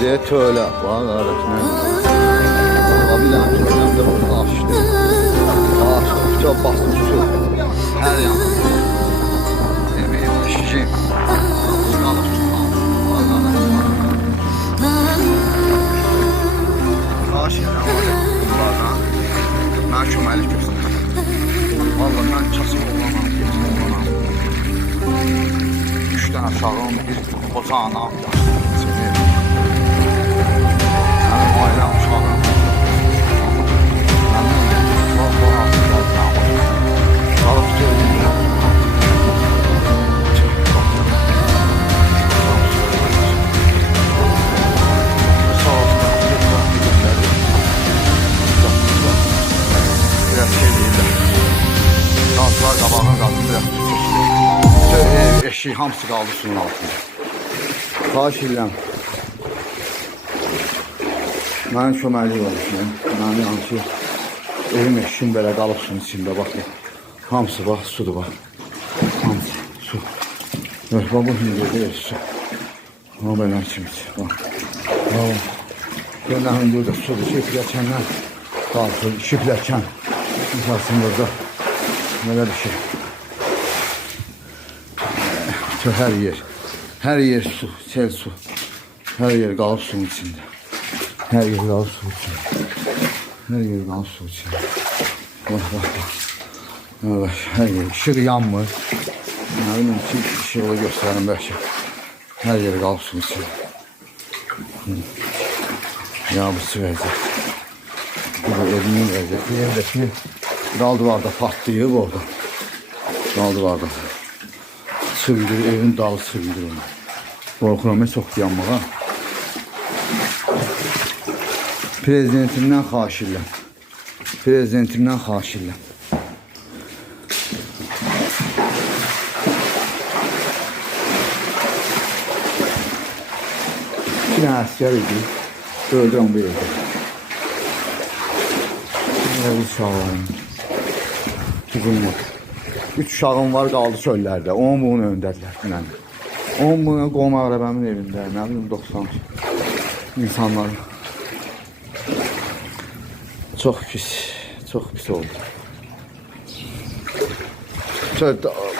diye tölə var qardaşlar. Bir dənə töləmdə burada açdı. Çok basmış su. Her yan. Yemeğim, şişim. Balık Aşırı bunlardan mən köməlik göstərəm. Vallahi mən kasıb olamam, geçim olamam. 3 dənə uşağım, bir ocağına mənim ailəm uşağım. Balık söyleyeyim. Danslar qabağına qaldı biraz. Eşik hamısı qaldı suyun altında. Xahiş edirəm. Mənim köməklik olmuşum. Mənim yanışı evim eşikim belə qalıb suyun içində. Bax, hamısı bax, sudur bax. Hamısı su. Evet, bax, bu hündürdə su. Ama belə içimiz. Bax. Gələn hündürdə sudur. Şifləkəndən qalsın. Şifləkən. Qalsın burada. Neler bir şey. Her yer su, sel su. Her yer qalıb suyun içində. Her yer qalıb su içində. Her yer qalıb su içində. Bak. Evet, her yer. Işık yanmır. Benim için ışığı göstərim belki. Her yer qalıb su içində. Ya bu su vəziyyət. Bu da evimin vəziyyəti. Evdəki dal duvarda patlayıb orada. Dal duvarda. Sığındır, evin dalı sığındır onu. Qorxuram, çox yanmağa. Prezidentimdən xahiş edirəm. Prezidentimdən xahiş edirəm. Bir dənə əsgər idi. Öldürəm bu evdə. Bir uşağım. Kızım var. 3 uşağım var, qaldı çöllərdə. 10 bunun öndədilər. Onun buna qonaq arabamın evində. Nə bilim 90 insanlar. Çox pis oldu.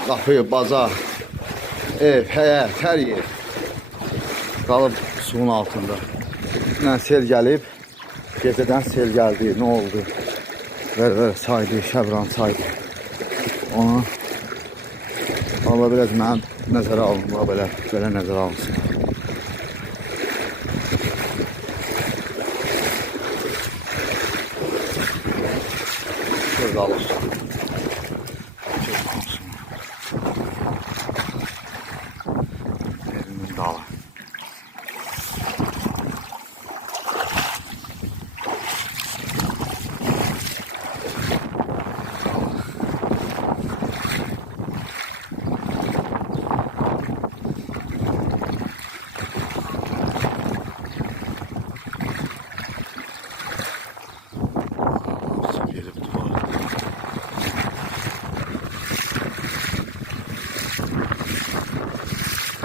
Qapı, baza, ev, həyət, hər yer qalıb suyun altında. Sel gəlib, gecədən sel gəldi, nə oldu? Ver saydı, Şəbran saydı. Ona Allah biraz mən nəzərə alınmağa belə nəzərə alınsın. Şöyle alırsın. Evimin dalı.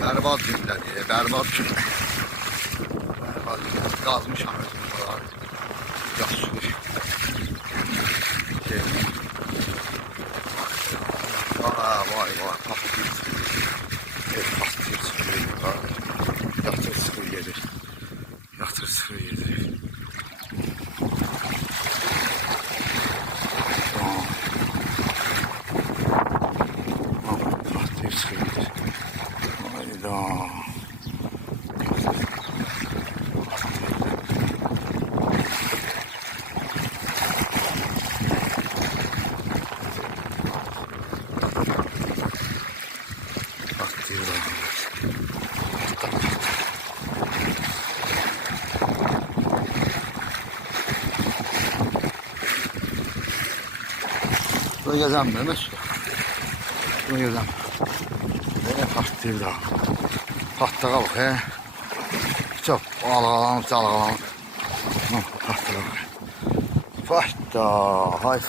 Berbat günler diye, berbat günler. Berbat günler. Gazmış anlatımlar. Yaslı. Vay. Patlıyor. Patlıyor. Yatır sıfır gelir. Bunu gezem mi Mesut? Bunu gezem. Patlayır da. Patlağa bak he. Çok alğalanıp çalğalanıp. Patlağa bak. Patla. Hay.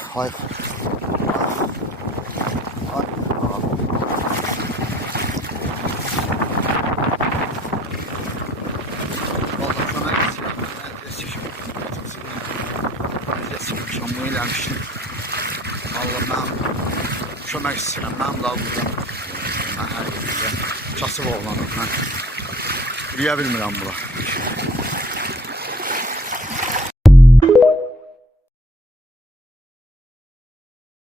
görməmişdim. Allah mən kömək istəyirəm. Mənim daha burada. Mən hər yerdə kasıb oğlanım. Mən yürüyə bilmirəm bura.